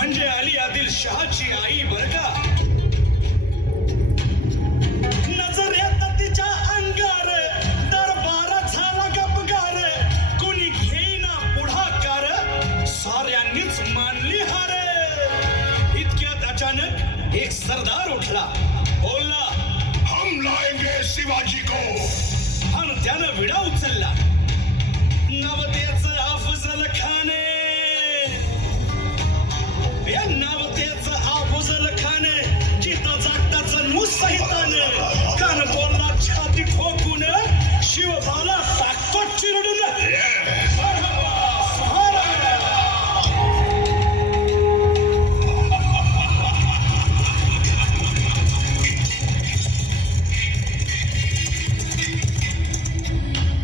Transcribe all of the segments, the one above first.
म्हणजे अली आदिल शहाची आई बर का. नजरेत तिच्या अंगार दरबार झाला गपगार, कोणी घेईना पुढाकार, साऱ्यांनीच मानली हार. इतक्यात अचानक एक सरदार उठला, बोलला, हम लाएंगे शिवाजी को. आणि त्यानं विडा उचलला. नवतेचं अफजल खान, या नवतेचं अफजल खान, जिथं जागताच मुसैतान, कान बोलला छाती ठोकून, शिवबाला टाकतो चिरडून.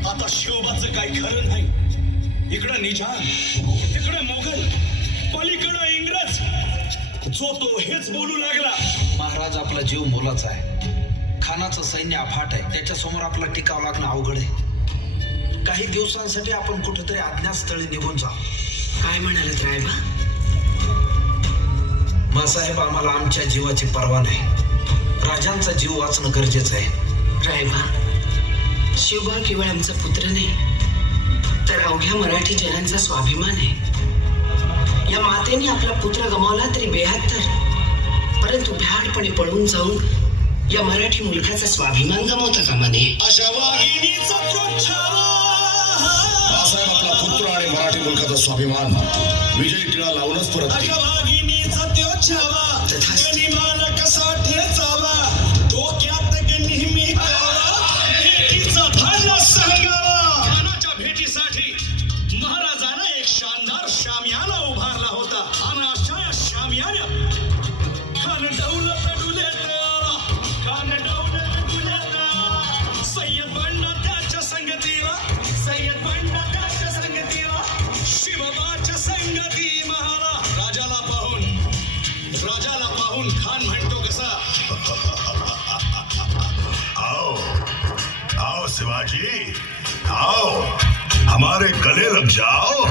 आता शिवबाचं काही खरं नाही. इकडं निजाम, तिकडं मोगल, पलीकडं इंग्रज, जो तो हेच बोलू लागला. महाराज, आपला जीव मोलाचा आहे. खानाचं सैन्य अफाट आहे, त्याच्यासमोर आपला टिकाव लागणं अवघड आहे. काही दिवसांसाठी आपण कुठेतरी अज्ञातस्थळी निघून जाऊ. काय म्हणाले रायबा? मासाहेब, आम्हाला आमच्या जीवाची पर्वा नाही. राजांचा जीव वाचणं गरजेचं आहे. रायबा, शिवबा केवळ आमचा पुत्र नाही, तर अवघ्या मराठी जनांचा स्वाभिमान आहे. या मातेने आपला पुत्र गमावला तरी 72, परंतु भ्याडपणे पळून जाऊन या मराठी मुलखाचा स्वाभिमान गमावता कामा नये. अशा वाघिणीचा तो छावा, बाळासाहेब, आपला पुत्र आणि मराठी मुलखाचा स्वाभिमान विजयी टिळा लावूनच परत येईल. अशा वाघिणीचा तो छावा, तथास्तु. गनिमाला कसा ठेचावा, डोक्यात नेहमी कावा, भेटीचा धागा सांगावा. खानाच्या भेटीसाठी महाराजांना एक शानदार शामियाना उभारला होता. आणि अशा या शामियान्यात खान डौलत डुलेत आला, खान डौलत डुलेत आला. सय्यद बंडा त्याच्या संगतीला, सय्यद बंडा त्याच्या संगतीला, शिवबाच्या संगती महाला. राजाला पाहून खान म्हणतो कसा, आओ आओ शिवाजी, आओ हमारे गले लग जाओ.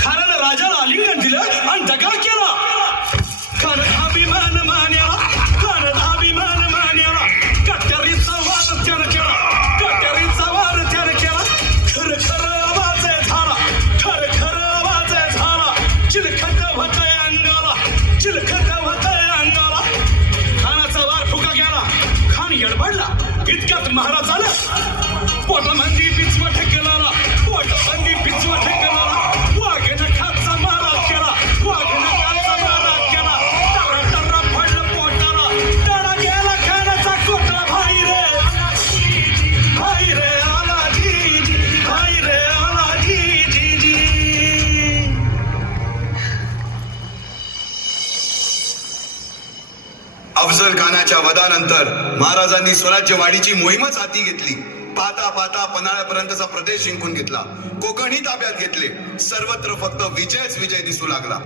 खानानं राजाला आलिंगन दिलं आणि दगा केला. खान अभिमान मान्याला, खान अभिमान मान्याला, कट्यारीचा वाद त्यानं केला, कट्यारीचा वाद त्यानं केला. खर खर आवाज झाला, खर खर आवाज झाला, चिलखत होतंय अंगाला, चिलखत होतंय अंगाला. खानाचा वार फुका गेला, खान येडबडला. इतक्यात महाराज आला, पोटामंदी पिचवा ठेकलाला, पोटामंदी पिचवा ठेकलाला. वाघनं खाचा मारा केला, वाघनं खाचा मारा केला. टरा टरा पडलं पोटाला, टरा गेला खानाचा कोटला. भाई रे आला जी जी, भाई रे आला जी जी जी. अफजल खानाच्या वधानंतर महाराजांनी स्वराज्यवाढीची मोहीमच हाती घेतली. पाहता पाहता पन्हाळ्यापर्यंतचा प्रदेश जिंकून घेतला, कोकणही ताब्यात घेतले. सर्वत्र फक्त विजयच विजय दिसू लागला.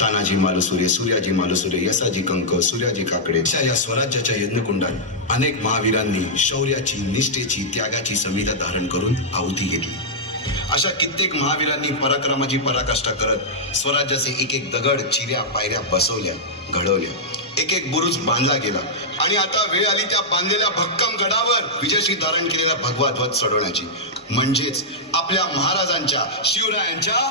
तानाजी मालुसुरे, सूर्याजी मालुसुरे, यसाजी कंक, सूर्याजी काकडे अशा या स्वराज्याच्या यज्ञकुंडात अनेक महावीरांनी शौर्याची, निष्ठेची, त्यागाची संविधा धारण करून आहुती घेतली. अशा कित्येक महावीरांनी पराक्रमाची पराकाष्ठा करत स्वराज्याचे एक एक दगड चिऱ्या पायऱ्या बसवल्या घडवल्या, एक एक बुरुज बांधला गेला आणि आता वेळ आली त्या बांधलेल्या भक्कम गडावर विजयश्री धारण केलेला भगवा ध्वज चढवण्याची, म्हणजेच आपल्या महाराजांच्या शिवरायांच्या